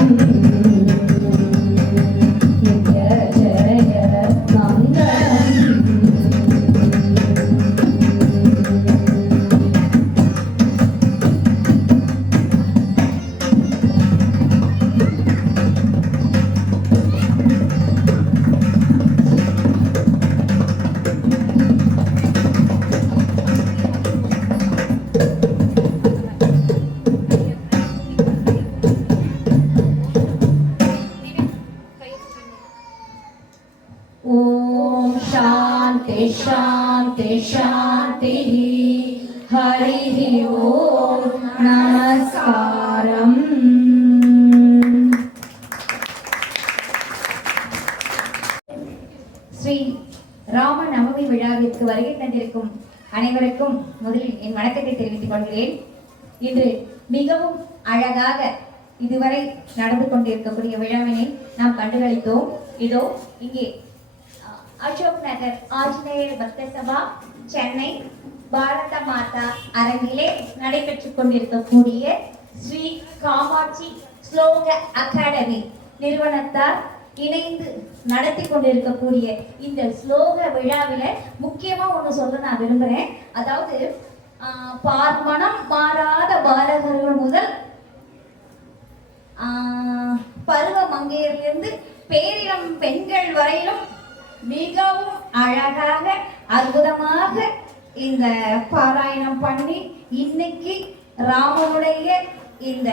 నిత్య జయ మంగళం. ఓం శాంతి శాంతి శాంతి. హరి ఓం నమస్కారం. ஸ்ரீ ராம நவமி விழாவிற்கு வருகை தந்திருக்கும் அனைவருக்கும் முதலில் என் வணக்கத்தை தெரிவித்துக் கொள்கிறேன். இன்று மிகவும் அழகாக இதுவரை நடந்து கொண்டிருக்கக்கூடிய விழாவினை நாம் கண்டுகளித்தோம். இதோ இங்கே அசோக் நகர் ஆஞ்சநேயர் பக்த சபா சென்னை பாரத மாதா அரங்கிலே நடைபெற்றுக் கொண்டிருக்கக்கூடிய ஸ்ரீ காமாட்சி ஸ்லோக அகாடமி நிறுவனத்தார் இணைந்து நடத்தி கொண்டிருக்கக்கூடிய இந்த ஸ்லோக விழாவில முக்கியமா ஒண்ணு சொல்ல நான் விரும்புறேன். அதாவது மனம் மாறாத பாலகர்கள் முதல் பருவ மங்கையரிலிருந்து பேரிளம் பெண்கள் வரையிலும் மிகவும் அழகாக அற்புதமாக இந்த பாராயணம் பண்ணி இன்னைக்கு ராமனுடைய இந்த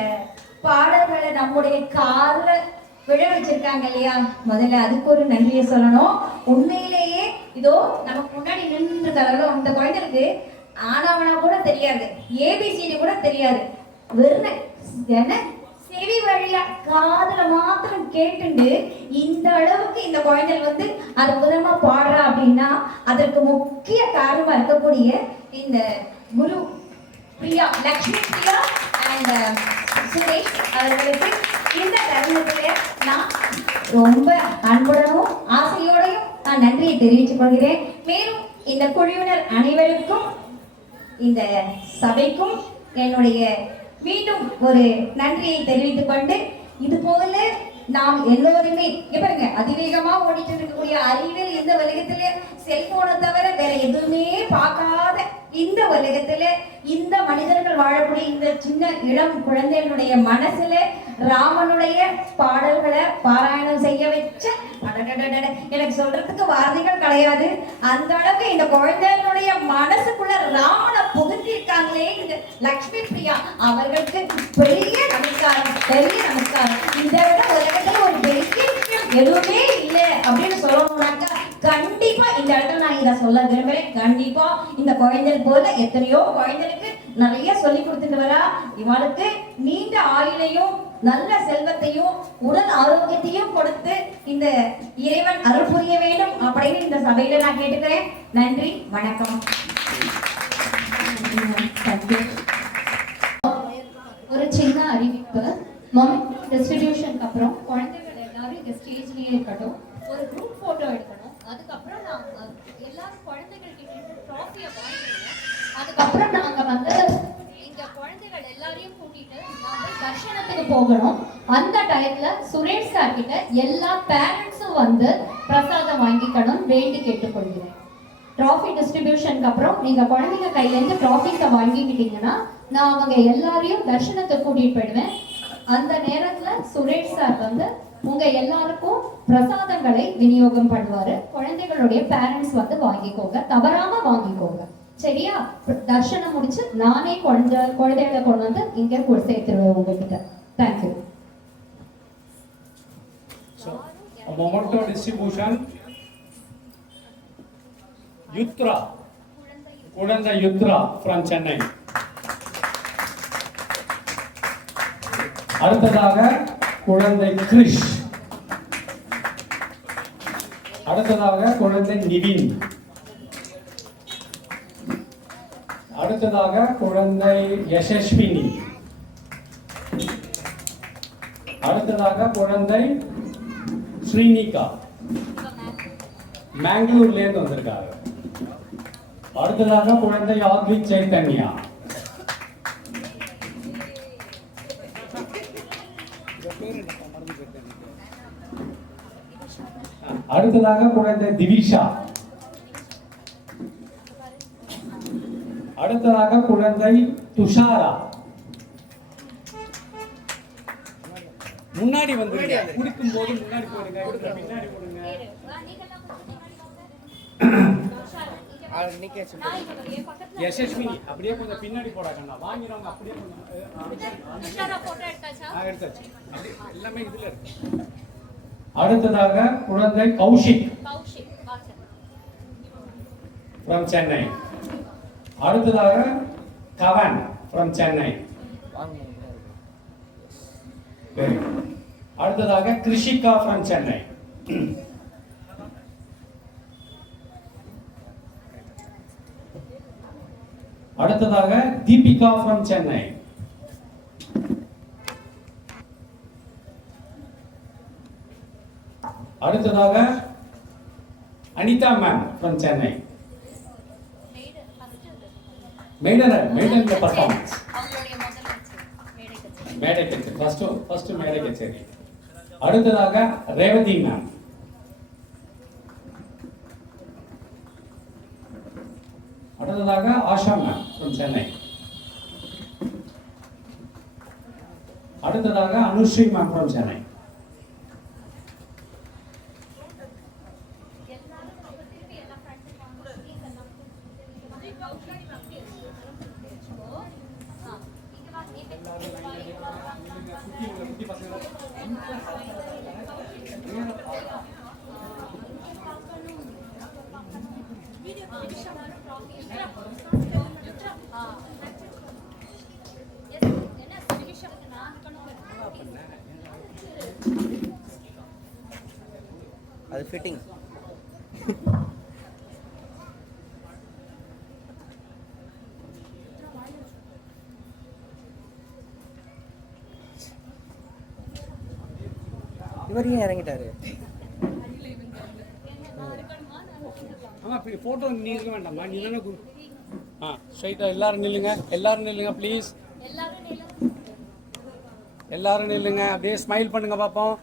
பாடல்களை நம்முடைய கால விழ வச்சிருக்காங்க இல்லையா, முதல்ல அதுக்கு ஒரு நன்றியை சொல்லணும். உண்மையிலேயே இதோ நமக்கு முன்னாடி நின்று தரலும் அந்த குழந்தைகளுக்கு ஆனாவனா கூட தெரியாது, ஏபிசிடி கூட தெரியாது. வெறும் செவி வழியா காதுல மாத்திரம் கேட்டுண்டு இந்த அளவுக்கு இந்த குழந்தைகள் வந்து அற்புதமா பாடுறா அப்படின்னா அதற்கு முக்கிய காரணமா இருக்கக்கூடிய இந்த குரு பிரியா, லக்ஷ்மி பிரியா அண்ட் சுரேஷ் அவர்களுக்கு இந்த தருணத்திலே நான் ரொம்ப அன்புடனும் ஆசையோடையும் நான் நன்றியை தெரிவித்துக் கொள்கிறேன். மேலும் இந்த குழுவினர் அனைவருக்கும் இந்த சபைக்கும் என்னுடைய மீண்டும் ஒரு நன்றியை தெரிவித்துக் கொண்டு, இது போல நாம் எல்லோருமே பாருங்க அதிவேகமா ஓடிட்டு இருக்கக்கூடிய அறிவியல் இந்த உலகத்துல செல்போனை தவிர வேற எதுவுமே பார்க்காத இந்த உலகத்துல இந்த மனிதர்கள் வாழக்கூடிய இந்த சின்ன இளம் குழந்தைகளுடைய மனசுல ராமனுடைய பாடல்களை பாராயணம் செய்ய வச்ச எனக்கு சொல்றதுக்கு வார்த்தைகள் கிடையாது. அந்த அளவுக்கு இந்த குழந்தைகளுடைய மனசுக்குள்ள ராமனை புகுந்திருக்காங்களே இந்த லக்ஷ்மி பிரியா அவர்களுக்கு பெரிய நமஸ்காரம், பெரிய நமஸ்காரம். இந்த விட உலகத்துல ஒரு பெரிய விஷயம் எதுவுமே இல்லை அப்படின்னு சொல்லணும்னாக்கா கண்டிப்பா இந்த இடத்துல நான் இதை சொல்ல விரும்புறேன். கண்டிப்பா இந்த குழந்தைகள் போல எத்தனையோ குழந்தைகளுக்கு நிறைய சொல்லி கொடுத்துட்டு வரா. இவளுக்கு நீண்ட ஆயுளையும் நல்ல செல்வத்தையும் உடல் ஆரோக்கியத்தையும் கொடுத்து இந்த இறைவன் அருள் புரிய வேண்டும் அப்படின்னு இந்த சபையில நான் கேட்டுக்கிறேன். நன்றி, வணக்கம். ஒரு சின்ன அறிவிப்பு. மொமெண்ட் டிஸ்ட்ரிபியூஷனுக்கு அப்புறம் குழந்தைகள் எல்லாரும் இந்த ஸ்டேஜ்லயே இருக்கட்டும். ஒரு குரூப் போட்டோ எடுக்கணும். அதுக்கப்புறம் நாங்க எல்லாரும் குழந்தைகள் கிட்ட ட்ராஃபியை வாங்கிடுவோம். அதுக்கப்புறம் நாங்க வந்து இந்த குழந்தைகள் எல்லாரையும் கூட்டிட்டு நாங்க தர்ஷனத்துக்கு போகணும். அந்த டயத்துல சுரேஷ் சார் கிட்ட எல்லா பேரண்ட்ஸும் வந்து பிரசாதம் வாங்கிக்கணும் வேண்டி கேட்டுக்கொள்கிறேன். ட்ராஃபி டிஸ்ட்ரிபியூஷனுக்கு அப்புறம் நீங்க குழந்தைங்க கையில இருந்து ட்ராஃபிஸை வாங்கிக்கிட்டீங்கன்னா நான் அவங்க எல்லாரையும் தர்ஷனத்தை கூட்டிட்டு போயிடுவேன். அந்த நேரத்துல சுரேஷ் சார் வந்து உங்க எல்லாருக்கும் பிரசாதங்களை விநியோகம் பண்ணுவாரு. குழந்தைகளுடைய பேரண்ட்ஸ் வந்து வாங்கிக்கோங்க, தவறாம வாங்கிக்கோங்க. சரியா? தர்ஷனம் முடிச்சு நானே குழந்தைகளை கொண்டு வந்து இங்க சேர்த்துருவேன் உங்ககிட்ட. Thank you. So, a memento distribution. Yutra, Kudandai Yutra from Chennai. அடுத்ததாக குழந்தை கிரிஷ், அடுத்ததாக குழந்தை நிவின், அடுத்ததாக குழந்தை யசஸ்வினி, அடுத்ததாக குழந்தை ஸ்ரீனிகா, மேங்களூர்ல இருந்து வந்திருக்காங்க. அடுத்ததாக குழந்தை ஆத்விக் சைத்தன்யா, அடுத்ததாக குழந்தை திவிஷா, அடுத்ததாக குழந்தை துஷாரா. முன்னாடி வந்துருங்க, குடிக்கும் போது முன்னாடி போடுங்க, பின்னாடி போடுங்க. யசஸ்வினி அப்படியே கொஞ்சம் பின்னாடி போடாக்கண்ணா, வாங்கினவங்க அப்படியே எடுத்தாச்சு, எல்லாமே இதுல இருக்கு. அடுத்ததாக குழந்தை கௌஷிக் from சென்னை, அடுத்ததாக கவன் from சென்னை, அடுத்ததாக கிருஷிகா from சென்னை, அடுத்ததாக தீபிகா from சென்னை, அடுத்ததாக Anitha ma'am from Chennai. Maiden performance மேடை கச்சேரி, ஃபர்ஸ்ட் மேடை கச்சேரி. அடுத்ததாக ரேவதி மேம், அடுத்ததாக ஆஷா மேம் from சென்னை, அடுத்ததாக அனுஸ்ரீ மேம் from சென்னை, அது ஃபிட்டிங். இவர் ஏன் இறங்கிட்டாரு? ஆமா, போட்டோ நீ இருக்க வேண்டாமா, நீ தானே ஸ்ட்ரைட்டா எல்லாரும் நில்லுங்க ப்ளீஸ், எல்லாரும் நில்லுங்க, அப்படியே ஸ்மைல் பண்ணுங்க பாப்போம்.